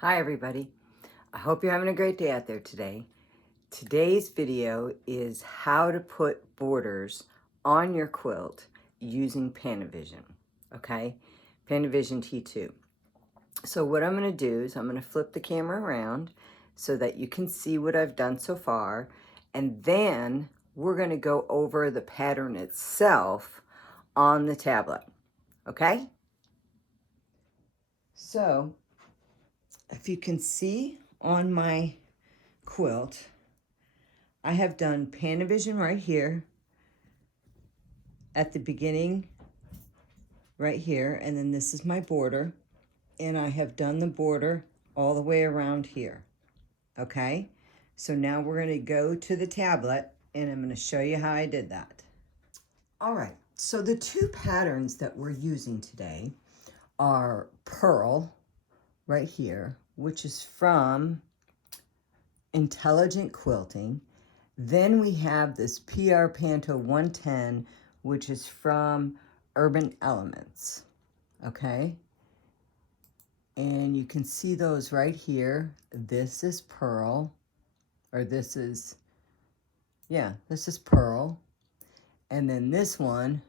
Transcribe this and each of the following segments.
Hi everybody. I hope you're having a great day out there today. Today's video is how to put borders on your quilt using Pantovision, okay? Pantovision T2. So what I'm going to do is I'm going to flip the camera around so that you can see what I've done so far, and then we're going to go over the pattern itself on the tablet, okay? So if you can see on my quilt, I have done Pantovision right here at the beginning, right here, and then this is my border, and I have done the border all the way around here, okay? So now we're going to go to the tablet, and I'm going to show you how I did that. All right, so the two patterns that we're using today are Pearl, right here, which is from Intelligent Quilting. Then we have this PR Panto 110, which is from Urban Elements, okay? And you can see those right here. This is Pearl, or this is Pearl. And then this one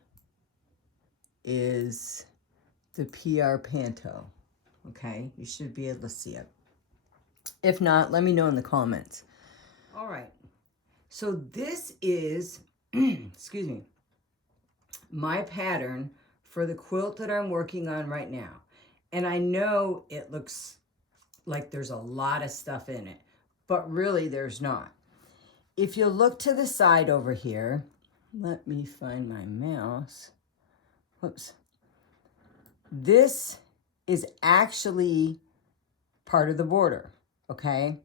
is the PR Panto, okay? You should be able to see it. If not, let me know in the comments. All right. So this is, excuse me, my pattern for the quilt that I'm working on right now. And I know it looks like there's a lot of stuff in it, but really there's not. If you look to the side over here, let me find my mouse. Whoops. This is actually part of the border, okay?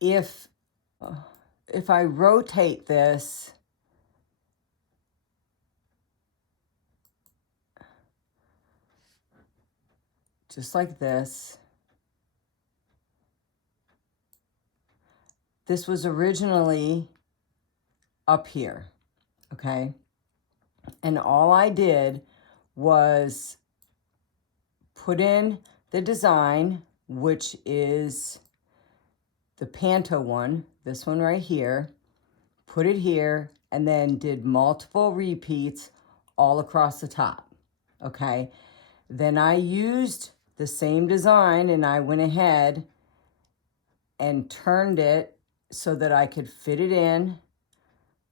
If I rotate this, just like this, this was originally up here, okay? And all I did was put in the design, which is the Panto one, this one right here, put it here, and then did multiple repeats all across the top, okay? Then I used the same design and I went ahead and turned it so that I could fit it in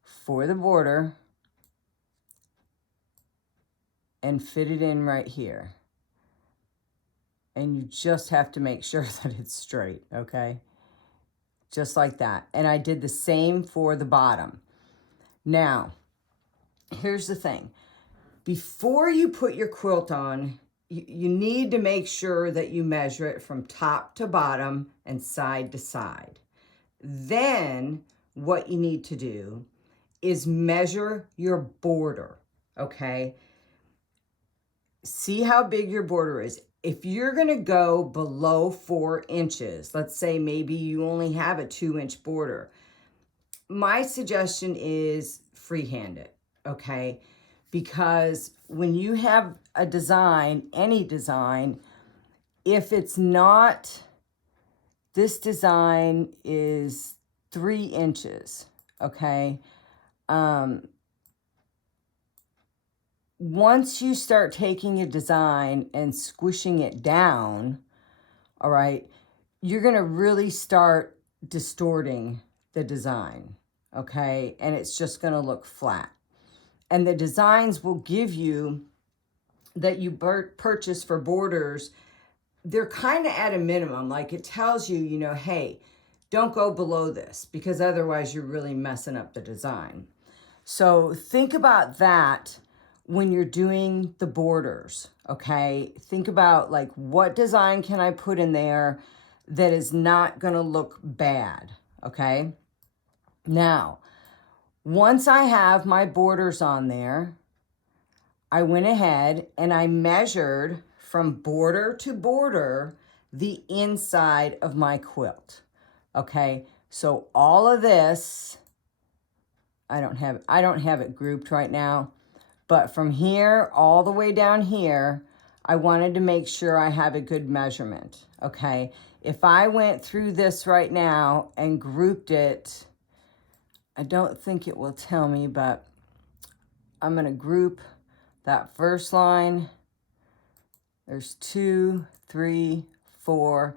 for the border and fit it in right here. And you just have to make sure that it's straight, okay? Just like that. And I did the same for the bottom. Now, here's the thing. Before you put your quilt on, you need to make sure that you measure it from top to bottom and side to side. Then what you need to do is measure your border, okay? See how big your border is. If you're gonna go below 4 inches, let's say maybe you only have a 2-inch border, my suggestion is freehand it, okay? Because when you have a design, any design, if it's not, this design is 3 inches, okay? Once you start taking a design and squishing it down, all right, you're gonna really start distorting the design, okay? And it's just gonna look flat. And the designs will give you, that you purchase for borders, they're kind of at a minimum. Like it tells you, you know, hey, don't go below this because otherwise you're really messing up the design. So think about that when you're doing the borders, okay? Think about like, what design can I put in there that is not gonna look bad, okay? Now, once I have my borders on there, I went ahead and I measured from border to border the inside of my quilt, okay? So all of this, I don't have it grouped right now, but from here all the way down here, I wanted to make sure I have a good measurement, okay? If I went through this right now and grouped it, I don't think it will tell me, but I'm going to group that first line. There's 2, 3, 4,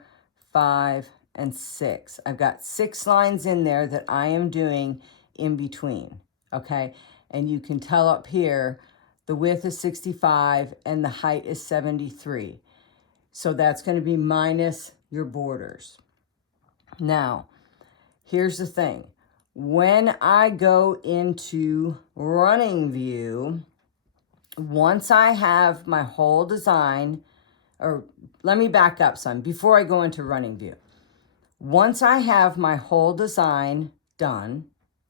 5, and 6. I've got 6 lines in there that I am doing in between, okay? And you can tell up here, the width is 65 and the height is 73. So that's going to be minus your borders. Now, here's the thing. When I go into running view, once I have my whole design, or let me back up some before I go into running view. Once I have my whole design done,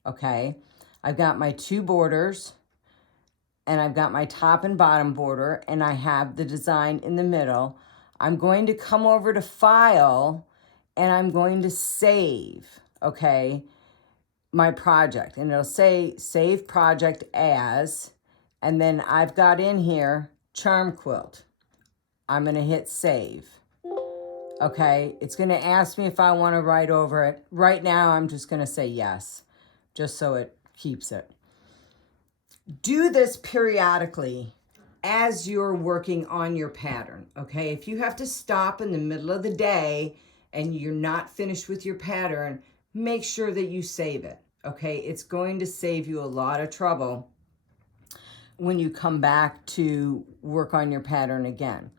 okay, I've got my 2 borders, and I've got my top and bottom border, and I have the design in the middle, I'm going to come over to File, and I'm going to save, okay, my project. And it'll say Save Project As, and then I've got in here Charm Quilt. I'm going to hit Save. Okay, it's going to ask me if I want to write over it. Right now, I'm just going to say yes, just so it keeps it. Do this periodically as you're working on your pattern, okay? If you have to stop in the middle of the day and you're not finished with your pattern, make sure that you save it, okay? It's going to save you a lot of trouble when you come back to work on your pattern again.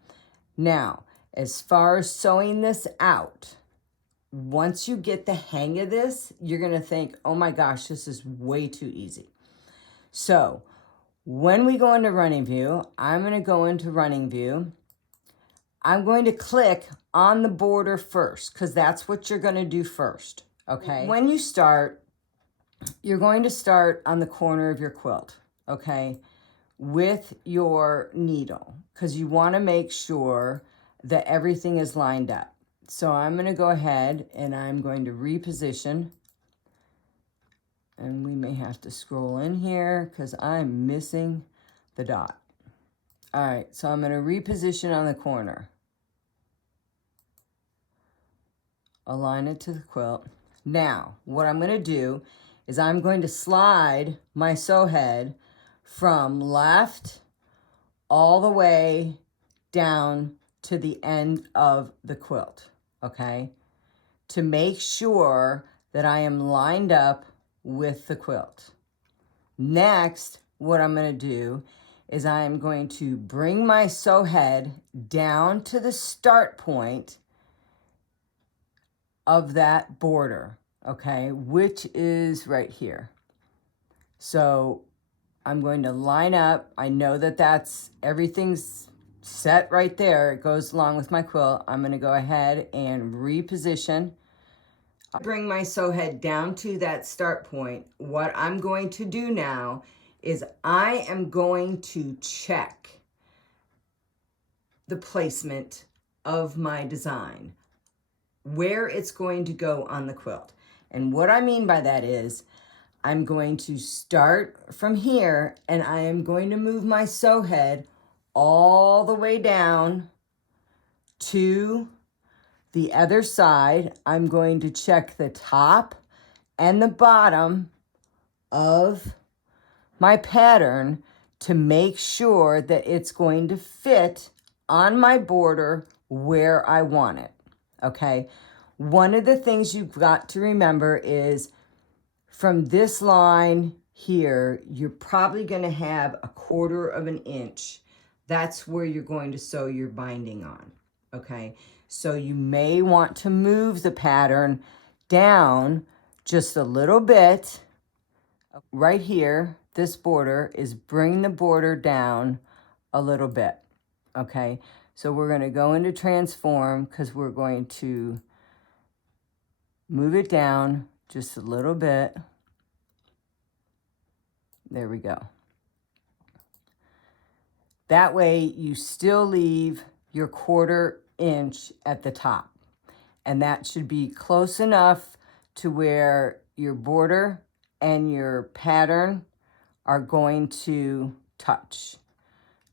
Now, as far as sewing this out, once you get the hang of this, you're going to think, oh my gosh, this is way too easy. So when we go into running view, I'm going to go into running view. I'm going to click on the border first because that's what you're going to do first, okay? When you start, you're going to start on the corner of your quilt, okay, with your needle because you want to make sure that everything is lined up. So I'm going to go ahead and I'm going to reposition. And we may have to scroll in here because I'm missing the dot. All right, so I'm going to reposition on the corner. Align it to the quilt. Now, what I'm going to do is I'm going to slide my sew head from left all the way down to the end of the quilt, okay? To make sure that I am lined up with the quilt. Next, what I'm going to do is I am going to bring my sew head down to the start point of that border, okay, which is right here. So I'm going to line up. I know that everything's set right there. It goes along with my quilt. I'm going to go ahead and reposition. Bring my sew head down to that start point. What I'm going to do now is I am going to check the placement of my design, where it's going to go on the quilt. And what I mean by that is I'm going to start from here and I am going to move my sew head all the way down to the other side. I'm going to check the top and the bottom of my pattern to make sure that it's going to fit on my border where I want it, okay? One of the things you've got to remember is from this line here, you're probably going to have 1/4 of an inch. That's where you're going to sew your binding on, okay? So you may want to move the pattern down just a little bit. Right here, this border is bring the border down a little bit, okay? So we're going to go into transform because we're going to move it down just a little bit. There we go. That way you still leave your 1/4 inch at the top. And that should be close enough to where your border and your pattern are going to touch,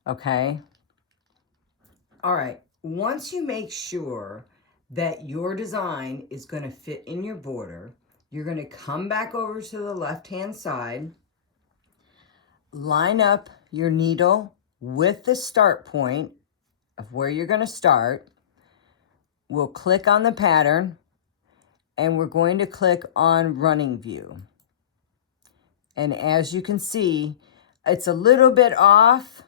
okay? All right, once you make sure that your design is going to fit in your border, you're going to come back over to the left-hand side, line up your needle with the start point of where you're going to start. We'll click on the pattern and we're going to click on running view. And as you can see, it's a little bit off,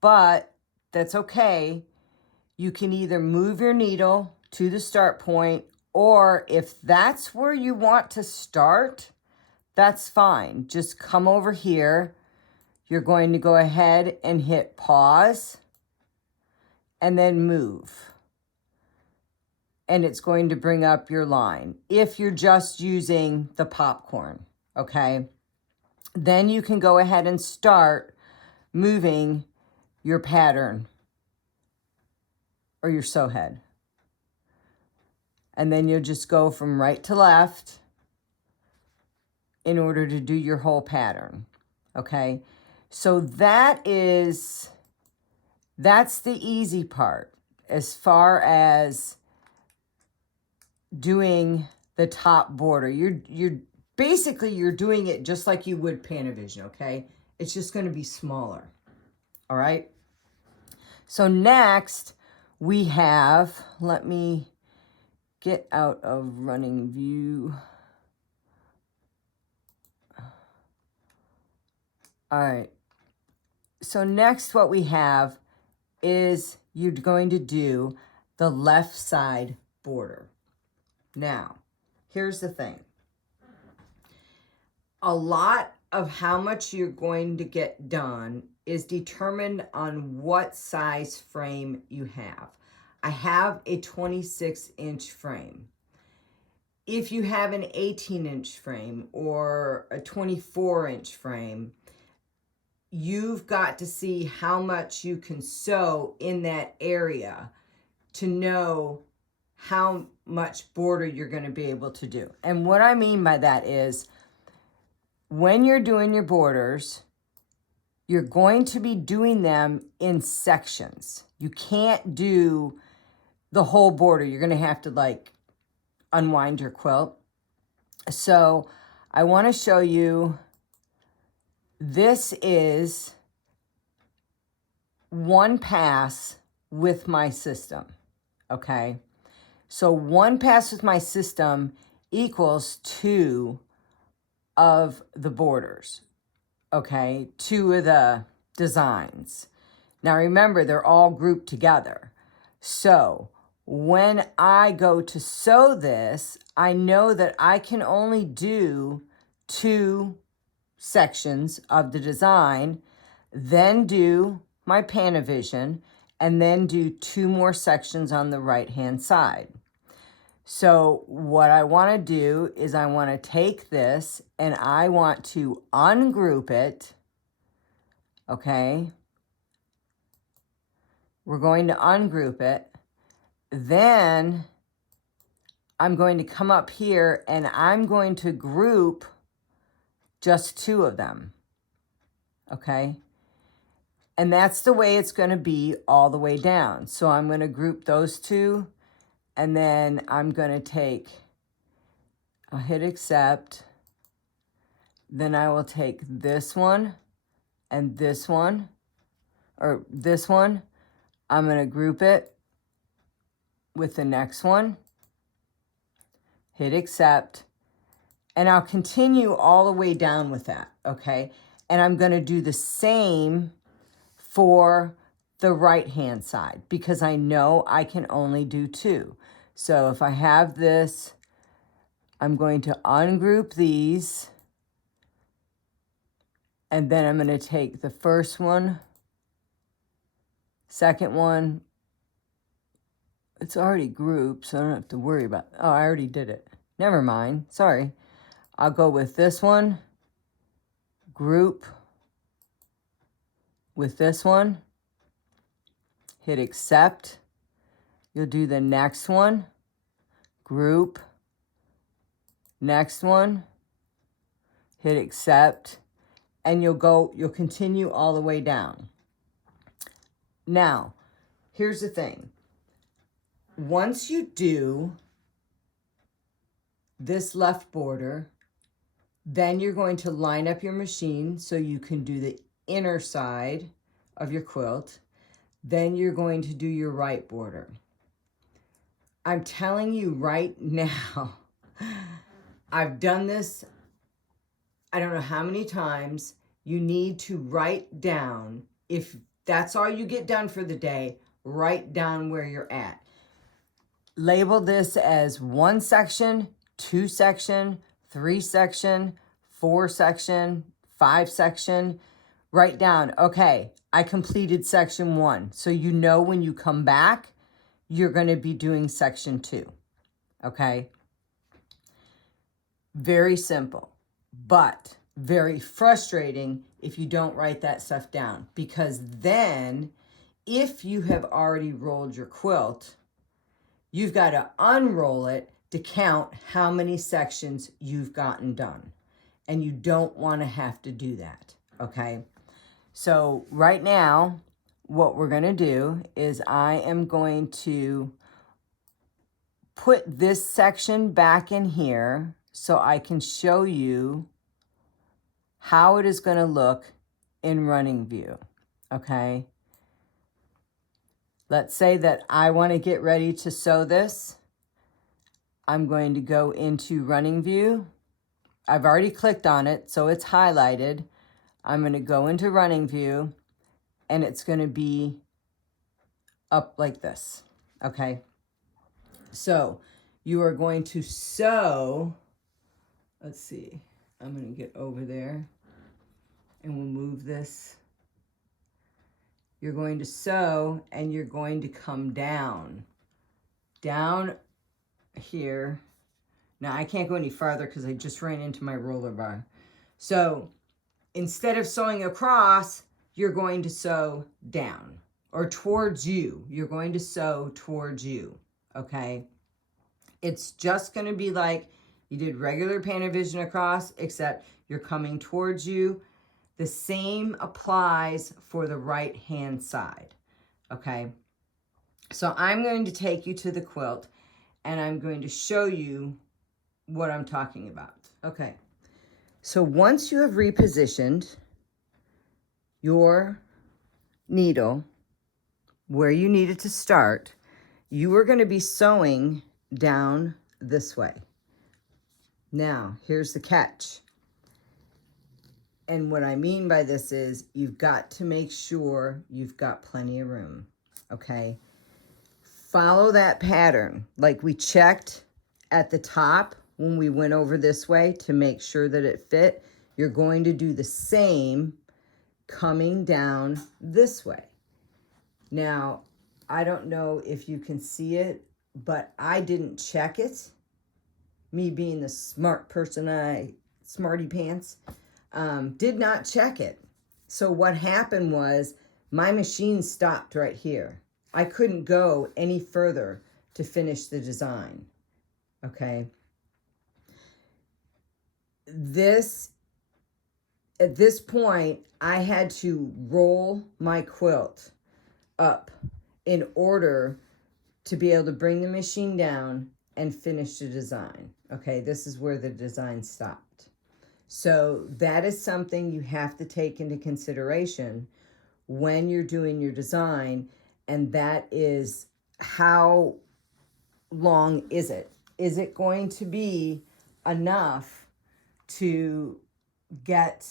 but that's okay. You can either move your needle to the start point, or if that's where you want to start, that's fine. Just come over here. You're going to go ahead and hit pause and then move. And it's going to bring up your line if you're just using the popcorn, okay? Then you can go ahead and start moving your pattern or your sew head. And then you'll just go from right to left in order to do your whole pattern, okay? So that's the easy part as far as doing the top border. You're basically, you're doing it just like you would Pantovision, okay? It's just going to be smaller, all right? So next we have, let me get out of running view. All right. So next what we have is you're going to do the left side border. Now, here's the thing. A lot of how much you're going to get done is determined on what size frame you have. I have a 26-inch frame. If you have an 18-inch frame or a 24-inch frame, you've got to see how much you can sew in that area to know how much border you're going to be able to do. And what I mean by that is, when you're doing your borders, you're going to be doing them in sections. You can't do the whole border. You're going to have to like unwind your quilt. So I want to show you, this is one pass with my system, okay? So one pass with my system equals 2 of the borders, okay? 2 of the designs. Now remember, they're all grouped together. So when I go to sew this, I know that I can only do 2 sections of the design, then do my Pantovision, and then do 2 more sections on the right-hand side. So what I want to do is I want to take this and I want to ungroup it, okay? We're going to ungroup it. Then I'm going to come up here and I'm going to group just 2 of them, okay? And that's the way it's going to be all the way down. So I'm going to group those 2, and then I'm going to take, I'll hit accept. Then I will take this one and this one, or this one. I'm going to group it with the next one, hit accept, and I'll continue all the way down with that, okay? And I'm going to do the same for the right-hand side because I know I can only do 2. So if I have this, I'm going to ungroup these, and then I'm going to take the first one, second one. It's already grouped, so I don't have to worry about, oh, I already did it. Never mind, sorry. I'll go with this one, group with this one, hit accept. You'll do the next one, group, next one, hit accept, and you'll continue all the way down. Now, here's the thing. Once you do this left border, then you're going to line up your machine so you can do the inner side of your quilt. Then you're going to do your right border. I'm telling you right now, I've done this, I don't know how many times. You need to write down, if that's all you get done for the day, write down where you're at. Label this as 1 section, 2 section, 3 section, 4 section, 5 section. Write down, okay, I completed section 1. So you know when you come back, you're going to be doing section 2. Okay? Very simple, but very frustrating if you don't write that stuff down, because then if you have already rolled your quilt, you've got to unroll it to count how many sections you've gotten done. And you don't want to have to do that, okay? So right now, what we're going to do is I am going to put this section back in here so I can show you how it is going to look in running view, okay? Let's say that I want to get ready to sew this. I'm going to go into running view. I've already clicked on it, so it's highlighted. I'm going to go into running view, and it's going to be up like this, okay? So you are going to sew, let's see, I'm going to get over there, and we'll move this. You're going to sew, and you're going to come down here. Now I can't go any farther because I just ran into my roller bar. So instead of sewing across, you're going to sew down or towards you. You're going to sew towards you, okay? It's just going to be like you did regular Pantovision across, except you're coming towards you. The same applies for the right-hand side, okay? So I'm going to take you to the quilt, and I'm going to show you what I'm talking about. Okay, so once you have repositioned your needle where you need it to start, you are going to be sewing down this way. Now, here's the catch. And what I mean by this is you've got to make sure you've got plenty of room, okay? Follow that pattern. Like we checked at the top when we went over this way to make sure that it fit. You're going to do the same coming down this way. Now, I don't know if you can see it, but I didn't check it. Me being the smart person, smarty pants, did not check it. So what happened was my machine stopped right here. I couldn't go any further to finish the design, okay? At this point, I had to roll my quilt up in order to be able to bring the machine down and finish the design. Okay, this is where the design stopped. So that is something you have to take into consideration when you're doing your design, and that is how long is it? Is it going to be enough to get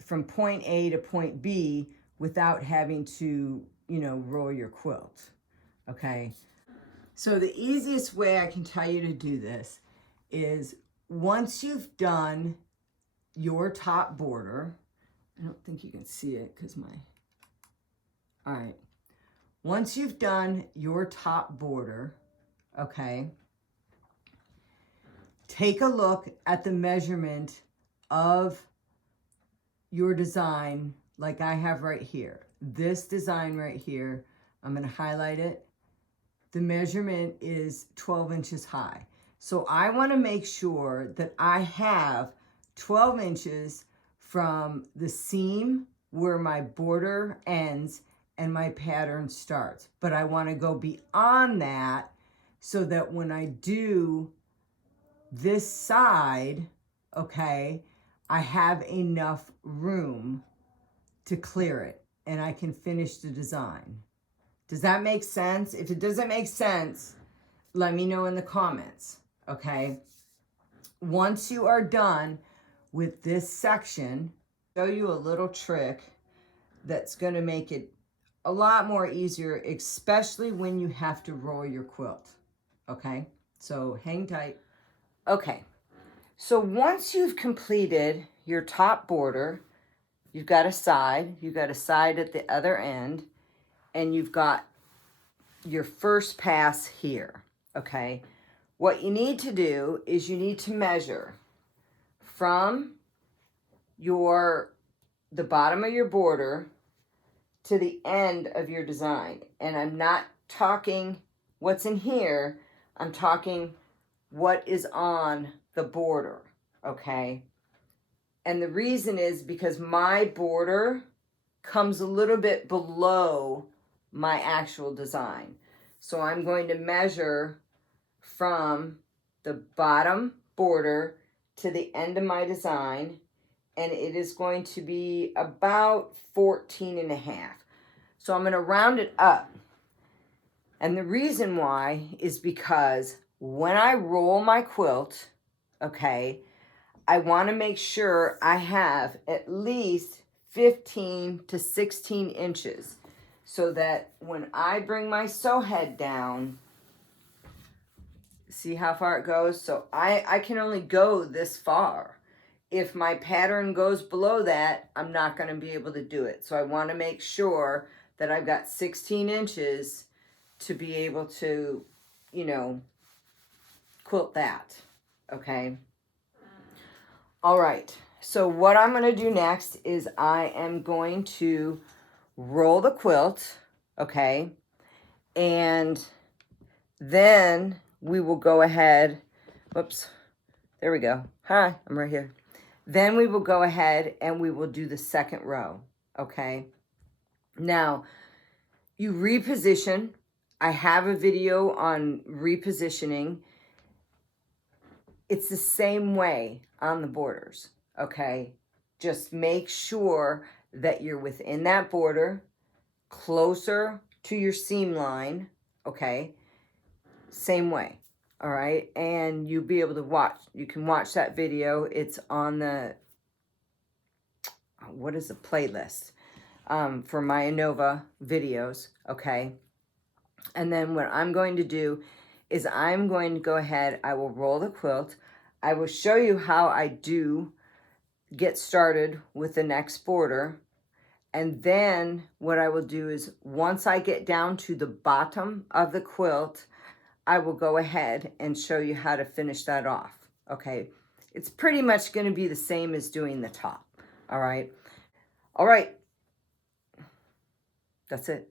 from point A to point B without having to, roll your quilt, okay? So the easiest way I can tell you to do this is once you've done your top border, I don't think you can see it because all right. Once you've done your top border, okay, take a look at the measurement of your design like I have right here. This design right here, I'm going to highlight it. The measurement is 12 inches high. So I want to make sure that I have 12 inches from the seam where my border ends and my pattern starts. But I want to go beyond that so that when I do this side, okay, I have enough room to clear it and I can finish the design. Does that make sense? If it doesn't make sense, let me know in the comments, okay? Once you are done with this section, I'll show you a little trick that's going to make it a lot more easier, especially when you have to roll your quilt, okay? So hang tight. Okay, so once you've completed your top border, you've got a side at the other end, and you've got your first pass here, okay? What you need to do is you need to measure from the bottom of your border to the end of your design. And I'm not talking what's in here, I'm talking what is on the border, okay? And the reason is because my border comes a little bit below my actual design. So I'm going to measure from the bottom border to the end of my design, and it is going to be about 14.5. So I'm going to round it up. And the reason why is because when I roll my quilt, okay, I want to make sure I have at least 15 to 16 inches so that when I bring my sew head down, see how far it goes? So I can only go this far. If my pattern goes below that, I'm not going to be able to do it. So I want to make sure that I've got 16 inches to be able to, you know, quilt that, okay? All right, so what I'm going to do next is I am going to roll the quilt, okay? And then we will go ahead, whoops, there we go. Hi, I'm right here. Then we will go ahead and we will do the second row, okay? Now, you reposition. I have a video on repositioning. It's the same way on the borders, okay? Just make sure that you're within that border, closer to your seam line, okay? Same way, all right? And you'll be able to watch. You can watch that video. It's on the, what is the playlist for my Innova videos, okay? And then what I'm going to do is I'm going to go ahead, I will roll the quilt. I will show you how I do get started with the next border. And then what I will do is once I get down to the bottom of the quilt, I will go ahead and show you how to finish that off, okay? It's pretty much going to be the same as doing the top, all right? All right, that's it.